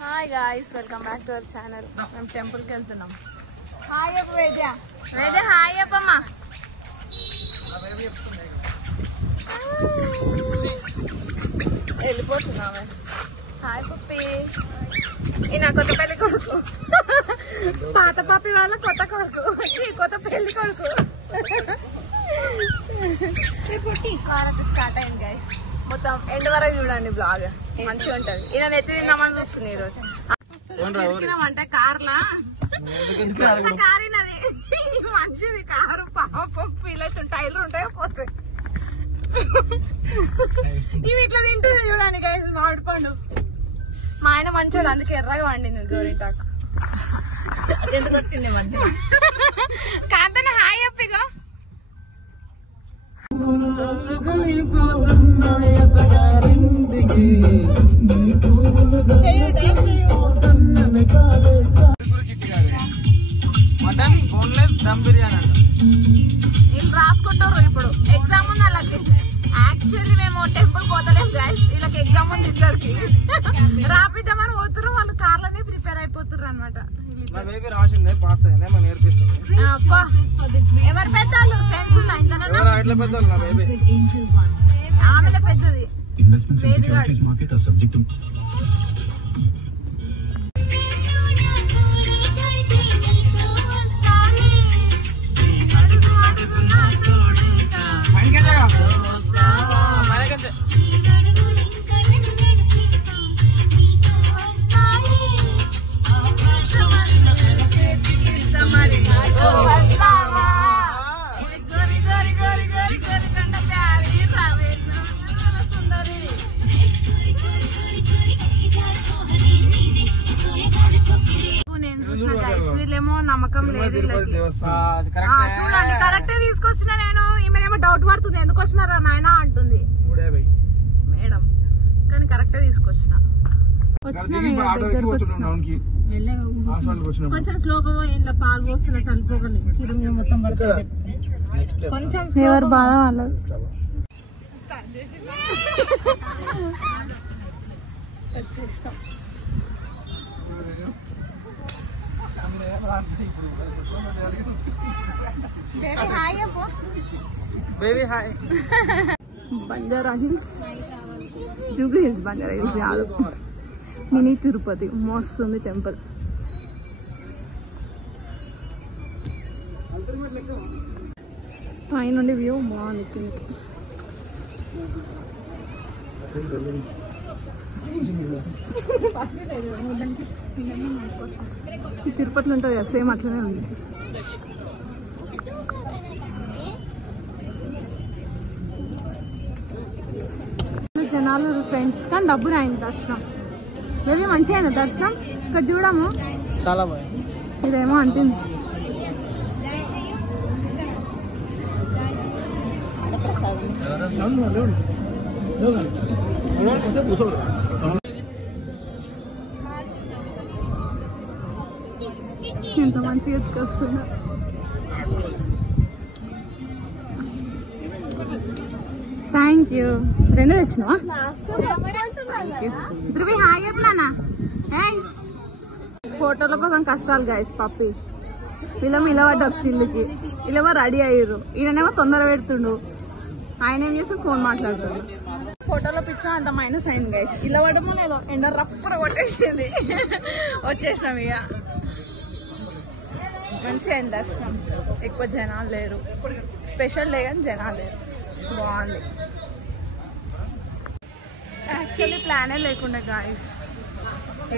Hi guys, welcome back to our channel. మేము టెంపుల్కి వెళ్తున్నాం. హాయ్ అప్ప వేద్య, వేద్య హాయ్ అప్పమ్మా. వెళ్ళిపోతున్నామే. హాయ్ పప్పి. ఈయన కొత్త పెళ్లి కొడుకు, పాత పప్పి వాళ్ళ కొత్త కొడుకు, కొత్త పెళ్లి కొడుకు. స్టార్ట్ అయింది గైస్. మొత్తం ఎండ్ వరకు చూడండి, బ్లాగ్ మంచిగా ఉంటది. ఈయన ఎత్తి తిందామని చూస్తుంది ఈ రోజు. అంటే కార్లా కారినది మంచిది కారు. పాపం ఫీల్ అవుతుంది, టైర్లు ఉంటాయో పోతాయి. ఇవి ఇట్లా తింటుంది చూడండి గైస్, మామిడి పండు. మా ఆయన మంచోడు, అందుకే ఎర్రగా వండింది గోరింటాకు. ఎందుకు వచ్చింది మంచి కాంతనే. హాయ్ అప్పిగా. మటన్ బోన్లెస్ దమ్ బిర్యానీ అంట. వీళ్ళు రాసుకుంటారు ఇప్పుడు. ఎగ్జామ్ ఉంది వాళ్ళకి. యాక్చువల్లీ మేము టెంపుల్ పోతలేం గైస్, వీళ్ళకి ఎగ్జామ్ ఉంది ఇద్దరికి. రాపిద్దామని పోతున్నారు వాళ్ళు, కార్లోనే ప్రిపేర్ అయిపోతున్నారు అనమాట. రాసిందే పాస్ అయిందే మనం నేర్పిస్తుంది. ఎవరు పెద్దలు సెన్స్ ఉందా ఇంతనా? ఎట్లా పెద్దలు నా బేబీ ఆమె పెద్దది. వీళ్ళేమో నమ్మకం లేదు. చూడండి కరెక్టే తీసుకొచ్చిన నేను. ఈమెనేమో డౌట్ పడుతుంది, ఎందుకు వచ్చినారా నాయన అంటుంది మేడం. కానీ కరెక్టే తీసుకొచ్చిన. కొంచెం స్లోగా ఇంట్లో పాలు పోస్తున్నా చనిపోకండి. తిరుగు మొత్తం పడుతుంది. కొంచెం ఎవరు బాధ వాళ్ళది. Baby hi. Banjara hills, Jubilee hills, Banjara hills కాదు, మినీ తిరుపతి. మోస్తుంది టెంపుల్. పైనుండి వ్యూ బాగుంది. తిరుపతిలో ఉంటుంది కదా, సేమ్ అట్లనే ఉంది. జనాలు ఫ్రెండ్స్, కానీ డబ్బులు అయింది దర్శనం. మేబీ మంచిగా అయింది దర్శనం. ఇక్కడ చూడము చాలా బాగుంది. ఇదేమో అంటుంది. ఎంత మంచిగా ఎత్తుకొస్తున్నా. Thank you. రెండు తెచ్చినావా? ధృవి హాయ్ చెప్పనా. ఫోటోల కోసం కష్టాలు గైస్. పప్పి వీళ్ళేమో ఇలా పడ్డారు స్టిల్కి, వీళ్ళేమో రెడీ అయ్యారు. ఈయనేమో తొందర పెడుతుండు, ఆయన ఏం చేసి ఫోన్ మాట్లాడుతుండు. ఫోటోలో పిచ్చా అంత మైనస్ అయింది గైస్. ఇలా పడమో లేదో ఎండ రప్పుడ కొట్టేసింది. వచ్చేసినాం ఇక. మంచిగా అయింది దర్శనం. ఎక్కువ జనాలు లేరు. స్పెషల్ డే కానీ జనాలు లేరు. బాగుంది. యాక్చువల్లీ ప్లానే లేకుండా గాయస్,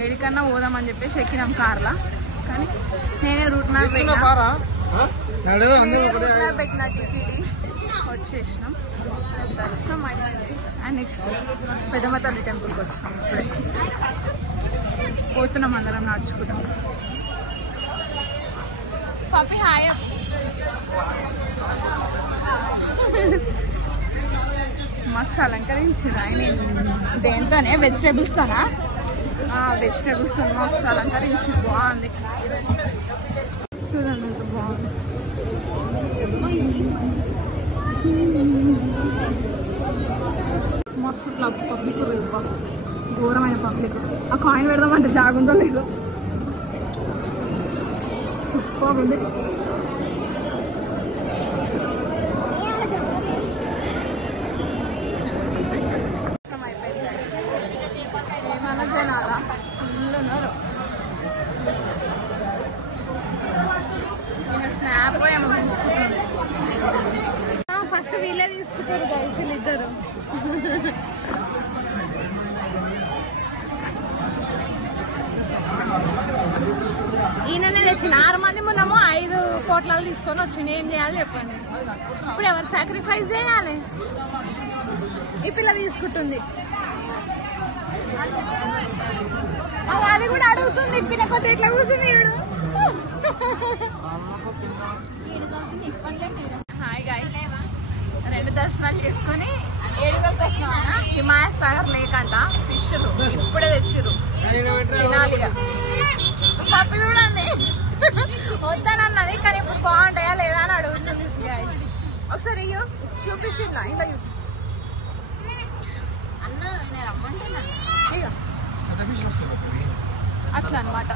ఏడికన్నా పోదామని చెప్పేసి ఎక్కినాం కార్లా. కానీ నేనే రూట్ మ్యాప్ పెట్టిన టీపీటీ వచ్చేసినాం. దర్శనం అయిపోయింది. అండ్ నెక్స్ట్ పెద్దమ్మ తల్లి టెంపుల్కి వచ్చినాం. ఇప్పుడే పోతున్నాం అందరం నడుచుకుంటాం. పప్పి హాయ్. మస్తు అలంకరించారు ఆయన. దేంతోనే వెజిటేబుల్స్ తోనా? వెజిటేబుల్స్ మస్తు అలంకరించి బాగుంది. చూడండి ఎంత బాగుంది. మస్తు ఇట్లా పబ్లిక్ ఘోరమైన పబ్లిక్. ఆ కాయిన్ పెడదామంటే జాగుందో లేదో. సూపర్ ఉంది. ఏమన్నా జనాలా ఫుల్ ఉన్నారు. స్నాప్ ఏమో తీసుకుంటారు. ఫస్ట్ వీళ్ళే తీసుకుంటారు గైస్ వీళ్ళిద్దరు. ఈయననే తెచ్చిన 6 మంది మొన్నమో 5 కోట్లలో తీసుకొని వచ్చింది. ఏం చేయాలి చెప్పండి. ఇప్పుడు ఎవరు సాక్రిఫైస్ చేయాలి? ఈ పిల్ల తీసుకుంటుంది. అది కూడా అడుగుతుంది. పిల్ల కొత్త ఇట్లా కూర్చుంది వీడు. హాయ్ గాయ్స్, 2 దర్శనాలు చేసుకుని 7 దర్శనం హిమాయత్ సాగర్ లేక్ అంట. ఫిష్లు ఇప్పుడే తెచ్చిర్రు తినాలిగా. పప్పి చూడండి వద్దానన్నది కానీ ఇప్పుడు బాగుంటాయా లేదా అని అడుగుతుంది. ఒకసారి చూపిస్తుందా ఇంకా చూపిస్తా అన్న. నేను రమ్మంటున్నా అట్లా అనమాట.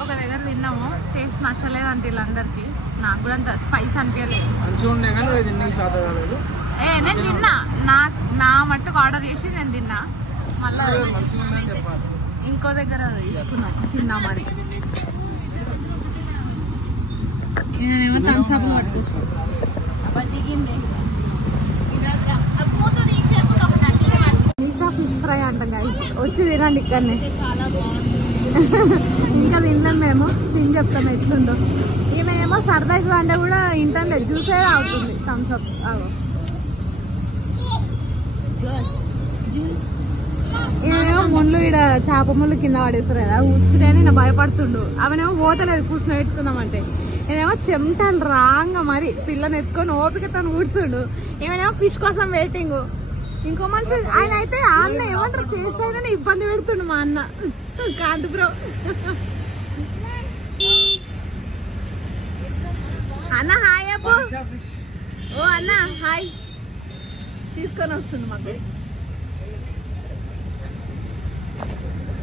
ఒక దగ్గర తిన్నాము, టేస్ట్ నచ్చలేదు అంటే వీళ్ళందరికి. నాకు కూడా అంత స్పైస్ అనిపించలేదు. నేను తిన్నా, నా మట్టుకు ఆర్డర్ చేసి నేను తిన్నా. మళ్ళా ఇంకో దగ్గర తీసుకున్నాం తిన్నామని. నేనేమో థమ్స్ అప్ పట్టుకొచ్చాను. ఫిష్ ఫ్రై అంటాం గైస్, వచ్చి తినండి ఇక్కడనే. ఇంకా తినలేం మేము, తిని చెప్తాం ఎట్లుందో. ఈమెనేమో సరదాకి అంటే కూడా ఇంటర్నెట్ జ్యూసే అవుతుంది. థమ్స్ అప్ ఈమెనేమో ముళ్ళు ఇక్కడ చేప ముళ్ళు కింద పడేస్తారు కదా, ఊచుకుంటే నేను భయపడుతుండు. ఆమెనేమో పోతలేదు కూర్చుని పెట్టుకుందామంటే. నేనేమో చెమటలు రాంగా మరి పిల్లని ఎత్తుకొని ఓపికతో కూర్చుండు. ఏమైనా ఫిష్ కోసం వెయిటింగ్. ఇంకో మనిషి ఆయన అయితే అన్న ఏమంటారు చేస్తే ఇబ్బంది పెడుతుండు మా అన్న. కాదు బ్రో. అన్న హాయ్ అప్పు. ఓ అన్న హాయ్. తీసుకొని వస్తుంది మాకు.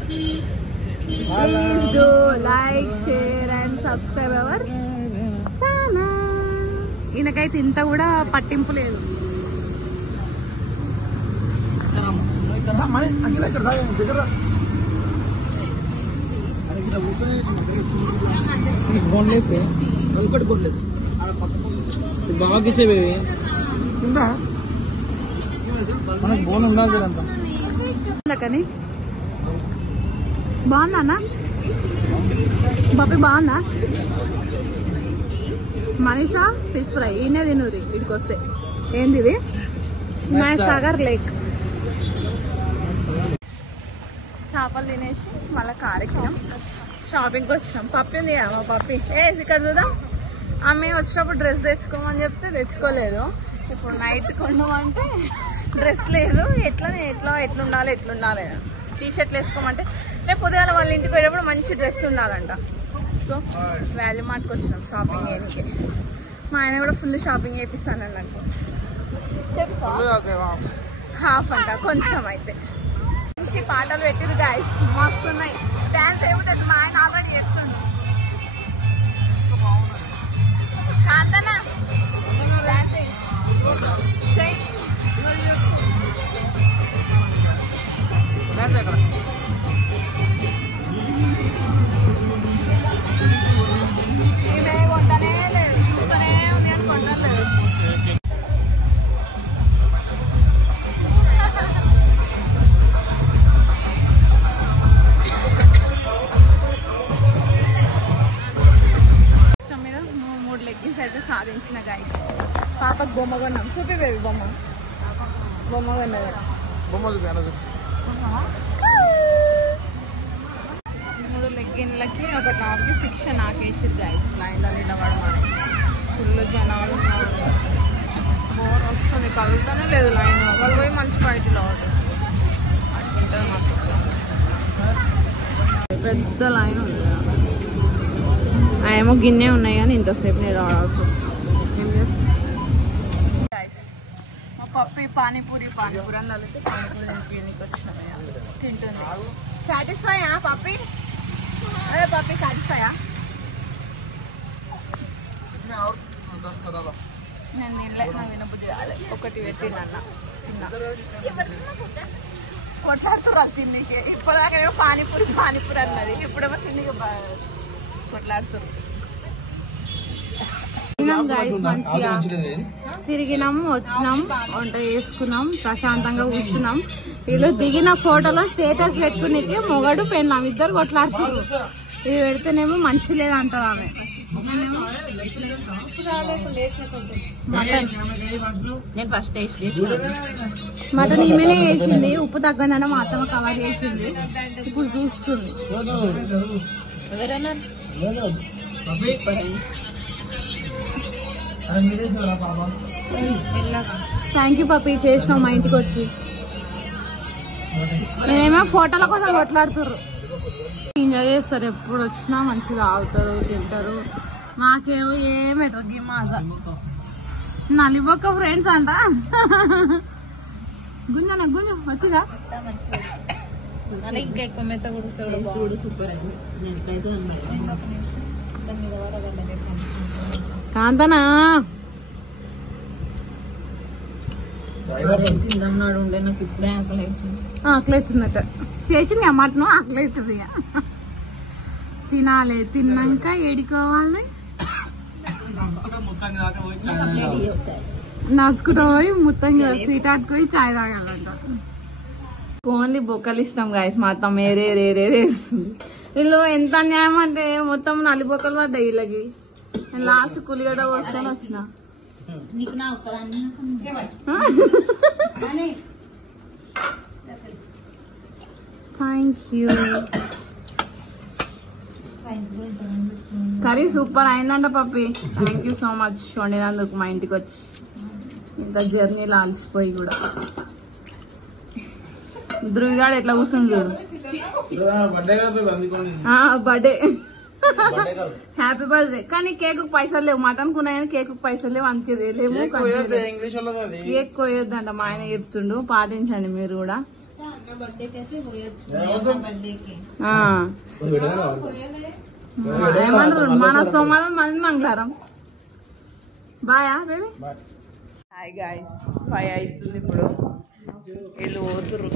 Please do like, share and subscribe our channel. ఈయనకైతే ఇంత కూడా పట్టింపు లేదు. బాగా ఇచ్చే బేబీ మనకు బోన్ ఉండాలి కదంతా. కానీ బాగుందా అన్న? బాబీ బాగుందా? మనీషా ఫిష్ ఫ్రై ఈయనే తినూరి. ఇక్కడికి వస్తే ఏంది ఇది? హిమాయత్ సాగర్ లేక్. చేపలు తినేసి మళ్ళీ కారెక్కినాం. షాపింగ్కి వచ్చినాం. పప్పి ఉంది కదా మా పప్పి. ఇక్కడ చూద్దాం. ఆమె వచ్చినప్పుడు డ్రెస్ తెచ్చుకోమని చెప్తే తెచ్చుకోలేదు. ఇప్పుడు నైట్ కొండమంటే డ్రెస్ లేదు. ఎట్లుండాలి టీ షర్ట్లు వేసుకోమంటే రేపు పొద్దుగాల వాళ్ళ ఇంటికి వెళ్ళేప్పుడు మంచి డ్రెస్ ఉండాలంట. సో వాల్యూ మార్ట్కి వచ్చినాం షాపింగ్ చేయడానికి. మా ఆయన కూడా ఫుల్ షాపింగ్ చేపిస్తాను అన్నట్టు. చెప్తా హాఫ్ అంట కొంచెం. అయితే మంచి పాటలు పెట్టిరు గాయస్, మస్తున్నాయి. డాన్స్ ఏముంటుంది మా ఆయన ఆల్రెడీ చేస్తుండు. కాంతనా ఈమె కొంటనే లేదు, చూస్తూనే ఉంది అని కొంటలేదు. ఇష్టం మీద 3 లెగ్గిన్స్ అయితే సాధించిన గైస్. పాపకు బొమ్మ కొన్నాం. చూపి బేబీ బొమ్మ కొన్నది. 3 లెగ్గిన్లకి ఒక టాప్కి 6 నాకేసి గైస్. లైన్లో నిలబడమని. ఫుల్ జనాలు ఉన్నారు. బోర్ వస్తుంది, కదులుతానే లేదు లైన్. వాళ్ళు పోయి మంచి బయటలో అట్టుంటుంది మాకు. పెద్ద లైన్ ఉంది. ఏమో గిన్నె ఉన్నాయి కానీ ఇంతసేపు నేను రావాల్సి వస్తుంది. ఏం చేస్తా మా పప్పి పానీపూరి అని కలిపి పానీపూరి తినిపించడానికి వచ్చినామయ్యా. తింటుంది. సాటిస్ఫైయా పప్పి? అదే పప్పి సాటిస్ఫైయా? నేను తినలే, నాకు తినబుద్ధి కాలే. ఒకటి పెట్టినన్న తిన్నా. కొట్లాడుతున్నారు తిండికి. ఇప్పటిదాకా పానీపూరి అన్నది, ఇప్పుడేమో తిండికి కొట్లాడుతున్నారు. మంచిగా తిరిగినాం, వచ్చినాం, వంట చేసుకున్నాం, ప్రశాంతంగా కూర్చున్నాం. వీళ్ళు దిగిన ఫోటోలో స్టేటస్ పెట్టుకునేకి మొగడు పెళ్ళాం ఇద్దరు కొట్లాడుతున్నారు. ఇది పెడితేనేమో మంచి లేదంటారు ఆమె. నేను ఫస్ట్ టేస్ట్ చేస్తాను. మటన్ ఈమెనే వేసింది, ఉప్పు తగ్గనని మా అత్తమ్మ కవర్ చేసింది. ఇప్పుడు చూస్తుంది. ఎవరన్నారు? థ్యాంక్ యూ పప్పి, చేసినాం మా ఇంటికి వచ్చి. నేనేమో ఫోటోల కోసం కొట్లాడుతారు. ఎంజాయ్ చేస్తారు, ఎప్పుడు వచ్చినా మంచిగా ఆగుతారు, తింటారు. నాకేమో ఏమైతే గిమాజా నలిబొక్క ఫ్రెండ్స్ అంట. గుంజన గుంజు వచ్చిగా ఇంకా ఎక్కువ మెత్త కూడా సూపర్ కాంతనా తిందన్నాడు ఉండే. నాకు ఇప్పుడే ఆకలి అవుతుంది. ఆకలి అవుతుందట. చేసింది మటన్, ఆకలి అవుతుంది. తినాలి, తిన్నాక ఏడుకోవాలి. నడుచుకుంటూ పోయి మొత్తంగా స్వీట్ ఆర్ట్ పోయి చాయ్ తాగాలంట. ఓన్లీ బొక్కలు ఇష్టం గాయస్. మా అత్త వేస్తుంది. వీళ్ళు ఎంత అన్యాయం అంటే మొత్తం నల్లి బొక్కలు పడ్డాయి వీళ్ళకి. నేను లాస్ట్ కులిగడ్డ పోసుకొని వచ్చిన. నీకు నా ఒక్కదాన్ని థ్యాంక్ యూ. కర్రీ సూపర్ అయిందంట పప్పి. థ్యాంక్ యూ సో మచ్ వండినందుకు. మా ఇంటికి వచ్చి ఇంత జర్నీలో అలసిపోయి కూడా. ధృవిగాడు ఎట్లా కూర్చుంది చూడు. Birthday happy birthday. కానీ కేక్ పైసలు లేవు. మటన్ కొన్నాయని కేక్ పైసలు లేవు, అందుకే లేవు. కేక్ కోయొద్దంట మా ఆయన చెప్తుండు. పాటించండి మీరు కూడా. ఏమంటారు మన సోమవారం మంది మంగళవారం. బాయా బేబీ. హాయ్ గాయ్స్, 5 అవుతుంది ఇప్పుడు. వీళ్ళు పోతురు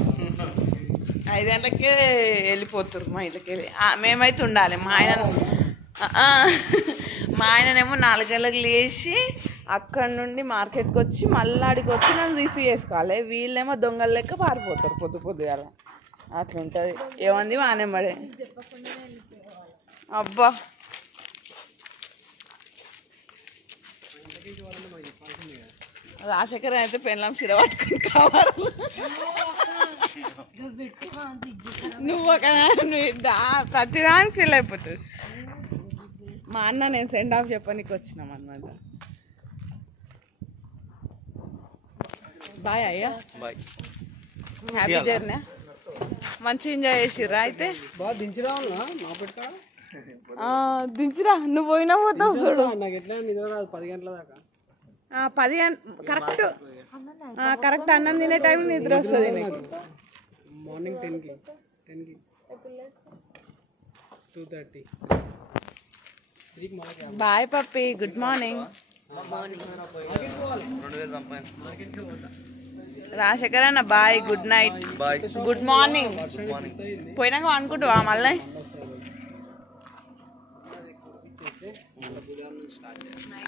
5 గంటలకే వెళ్ళిపోతురు మా ఇంటికి వెళ్ళి. మేమైతే ఉండాలి. మా ఆయననేమో 4 గంటలకు లేచి అక్కడి నుండి మార్కెట్కి వచ్చి మళ్ళీ ఆడికి వచ్చి నన్ను రిసీవ్ చేసుకోవాలి. వీళ్ళేమో దొంగల లెక్క పారిపోతారు పొద్దుగాల. అట్లుంటది. ఏమంది వానేమడే అబ్బా. రాజశేఖర్ అయితే పెళ్ళాం సిర పట్టుకుని కావాలి. నువ్వు ప్రతిదానికి ఫీల్ అయిపోతుంది. మా అన్న నేను సెండ్ ఆఫ్ చెప్పడానికి వచ్చినాం అన్నమాట. బాయ్ అయ్యా, హ్యాపీ జర్నీ. మంచి ఎంజాయ్ చేసిర్రా అయితే? దించిరా, నువ్వు పోయినా పోతావు చూడు. 10 గంటల దాకా 10 కరెక్ట్ అన్నం తినే టైం నిద్ర వస్తుంది. మార్నింగ్ 10కి 2:30. బాయ్ పప్పి, గుడ్ మార్నింగ్. రాజశేఖర్ అన్న bye, good night, good morning. పోయినాక అనుకుంటావా మళ్ళీ?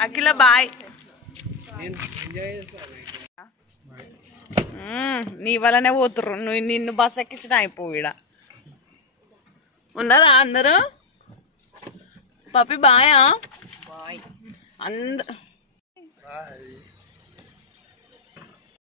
అఖిల బాయ్. నీ వల్లనే పోతుర్రు. నిన్ను బస్ ఎక్కించిన అయిపోయిడా. ఉన్నారా అందరూ? పప్పి బాయా?